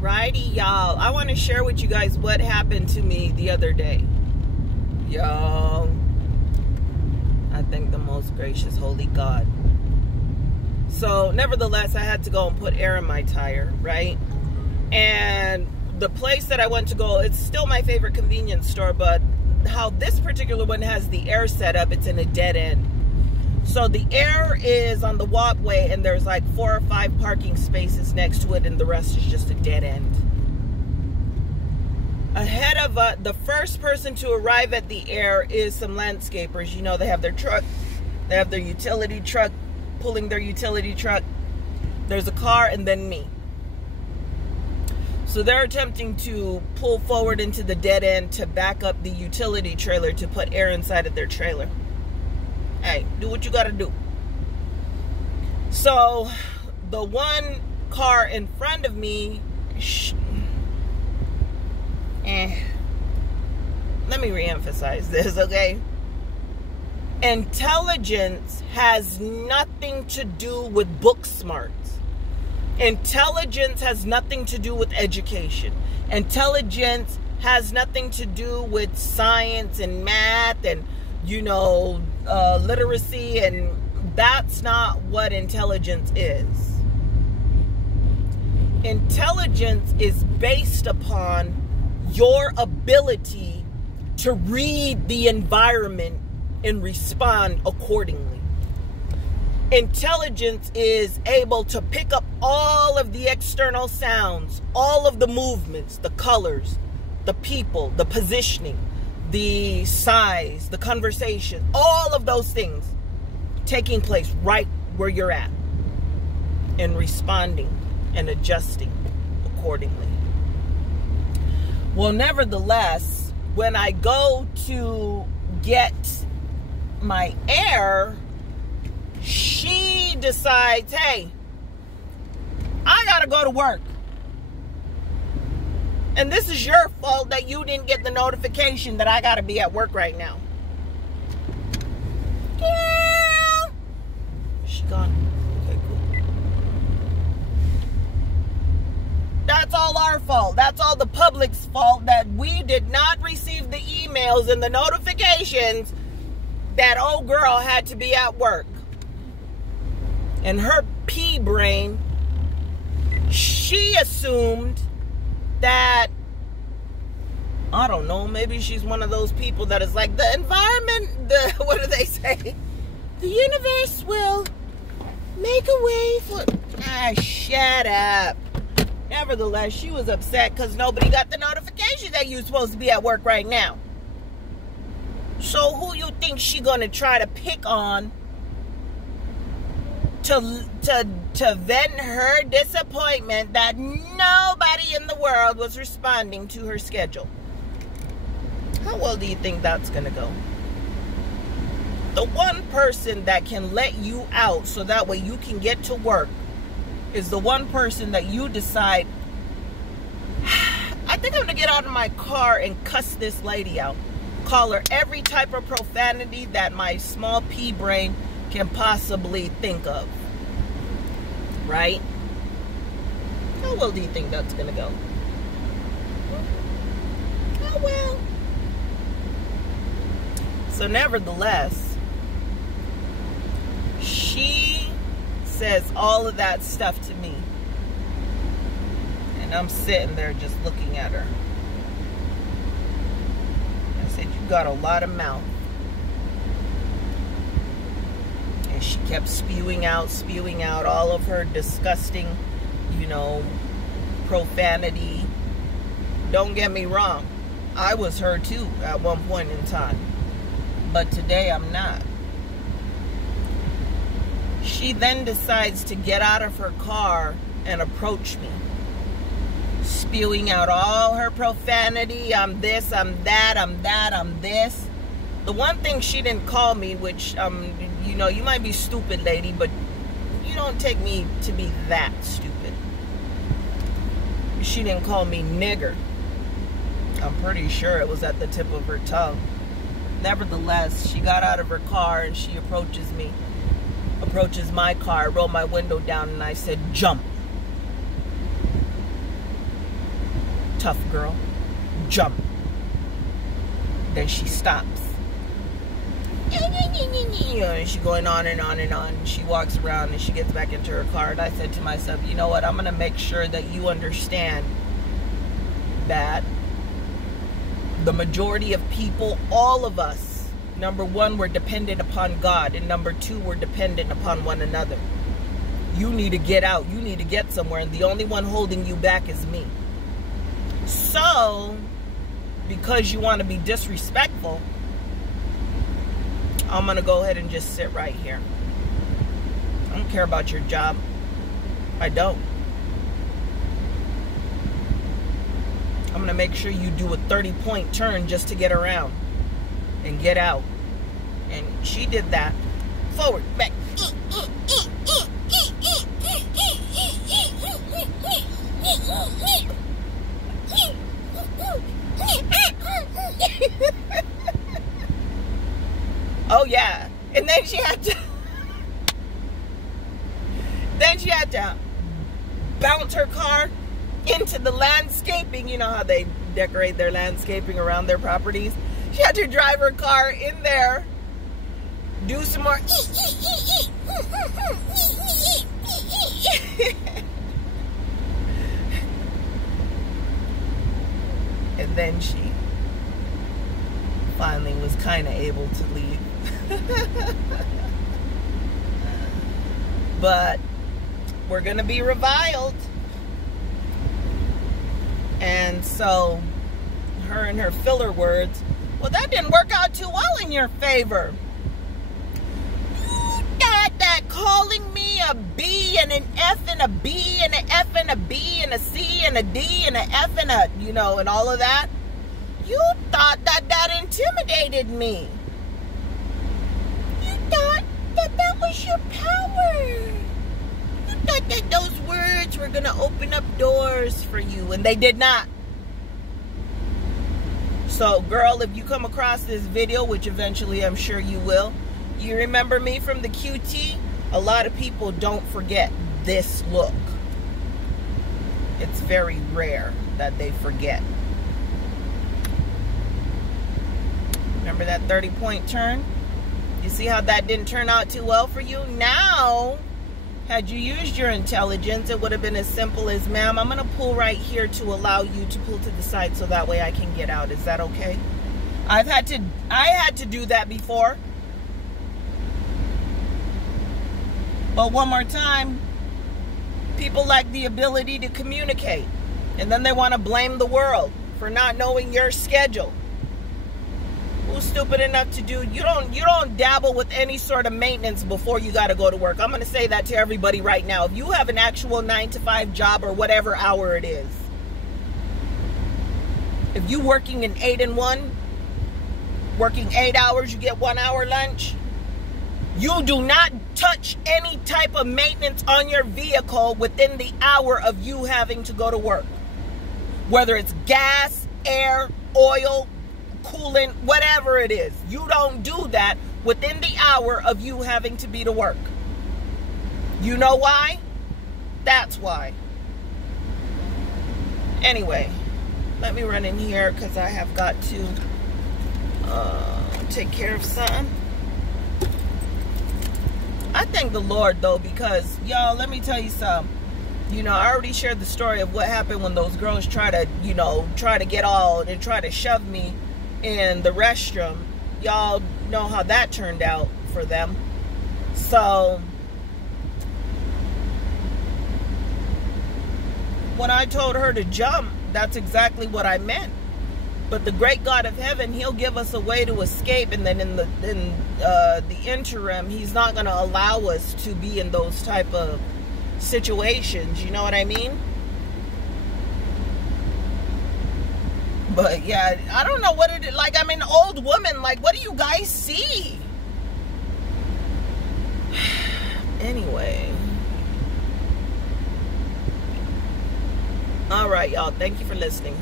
Alrighty, y'all. I want to share with you guys what happened to me the other day. Y'all, I thank the most gracious holy God. So, nevertheless, I had to go and put air in my tire, right? And the place that I went to go, it's still my favorite convenience store, but how this particular one has the air set up, it's in a dead end. So the air is on the walkway, and there's like 4 or 5 parking spaces next to it, and the rest is just a dead end. Ahead of the first person to arrive at the air is some landscapers. You know, they have their truck, they have their utility truck, pulling their utility truck. There's a car, and then me. So they're attempting to pull forward into the dead end to back up the utility trailer to put air inside of their trailer. Hey, do what you gotta do. So, the one car in front of me, let me re-emphasize this, okay? Intelligence has nothing to do with book smarts. Intelligence has nothing to do with education. Intelligence has nothing to do with science and math and, you know, literacy, and that's not what intelligence is. Intelligence is based upon your ability to read the environment and respond accordingly. Intelligence is able to pick up all of the external sounds, all of the movements, the colors, the people, the positioning, the size, the conversation, all of those things taking place right where you're at, and responding and adjusting accordingly. Well, nevertheless, when I go to get my air, she decides, hey, I gotta go to work. And this is your fault that you didn't get the notification that I gotta be at work right now. Girl! She gone. Okay, cool. That's all our fault. That's all the public's fault that we did not receive the emails and the notifications that old girl had to be at work. And her pea brain, she assumed that, I don't know, maybe she's one of those people that is like, the environment, what do they say? The universe will make a way for... shut up. Nevertheless, she was upset because nobody got the notification that you're supposed to be at work right now. So who you think she gonna try to pick on to vent her disappointment that nobody in the world was responding to her schedule? How well do you think that's gonna go? The one person that can let you out so that way you can get to work is the one person that you decide, I think I'm gonna get out of my car and cuss this lady out. Call her every type of profanity that my small pea brain can possibly think of. Right? How well do you think that's gonna go? How well? So nevertheless, she says all of that stuff to me. And I'm sitting there just looking at her. I said, you got a lot of mouth. And she kept spewing out all of her disgusting, you know, profanity. Don't get me wrong. I was her too at one point in time. But today I'm not. She then decides to get out of her car and approach me, spewing out all her profanity. I'm this, I'm that, I'm that, I'm this. The one thing she didn't call me, which, you know, you might be stupid, lady, but you don't take me to be that stupid. She didn't call me nigger. I'm pretty sure it was at the tip of her tongue. Nevertheless, she got out of her car and she approaches me. Approaches my car, rolled my window down, and I said, jump. Tough girl. Jump. Then she stops. And she's going on and on and on. She walks around and she gets back into her car. And I said to myself, you know what? I'm going to make sure that you understand that the majority of people, all of us, number one, we're dependent upon God. And number two, we're dependent upon one another. You need to get out. You need to get somewhere. And the only one holding you back is me. So, because you want to be disrespectful, I'm going to go ahead and just sit right here. I don't care about your job. I don't. I'm going to make sure you do a 30-point turn just to get around and get out. And she did that. Forward, back. Oh yeah. And then she had to bounce her car into the landscaping. You know how they decorate their landscaping around their properties? She had to drive her car in there, do some more and then she finally was kind of able to leave. But we're gonna be reviled. And so her and her filler words, well, that didn't work out too well in your favor. You got that calling me a B and an F and a B and an F and a B and a C and a D and an F and a, you know, and all of that. You thought that that intimidated me. You thought that that was your power. You thought that those words were going to open up doors for you, and they did not. So, girl, if you come across this video, which eventually I'm sure you will, you remember me from the QT? A lot of people don't forget this look. It's very rare that they forget. Remember that 30-point turn? You see how that didn't turn out too well for you? Now, had you used your intelligence, it would have been as simple as, ma'am, I'm going to pull right here to allow you to pull to the side so that way I can get out. Is that okay? I had to do that before. But one more time, people lack the ability to communicate. And then they want to blame the world for not knowing your schedule. Who's stupid enough to do, you don't dabble with any sort of maintenance before you got to go to work. I'm going to say that to everybody right now. If you have an actual 9-to-5 job or whatever hour it is, if you working an 8 and 1, working 8 hours, you get 1 hour lunch, you do not touch any type of maintenance on your vehicle within the hour of you having to go to work. Whether it's gas, air, oil, coolant, whatever it is. You don't do that within the hour of you having to be to work. You know why? That's why. Anyway, let me run in here because I have got to take care of something. I thank the Lord though, because y'all, let me tell you something. You know, I already shared the story of what happened when those girls try to get all and try to shove me in the restroom. Y'all know how that turned out for them. So when I told her to jump, that's exactly what I meant. But the great God of heaven, he'll give us a way to escape, and then in the interim, he's not going to allow us to be in those type of situations. You know what I mean? But yeah, I don't know what it is. Like, I'm an old woman. Like, what do you guys see? Anyway. All right, y'all. Thank you for listening.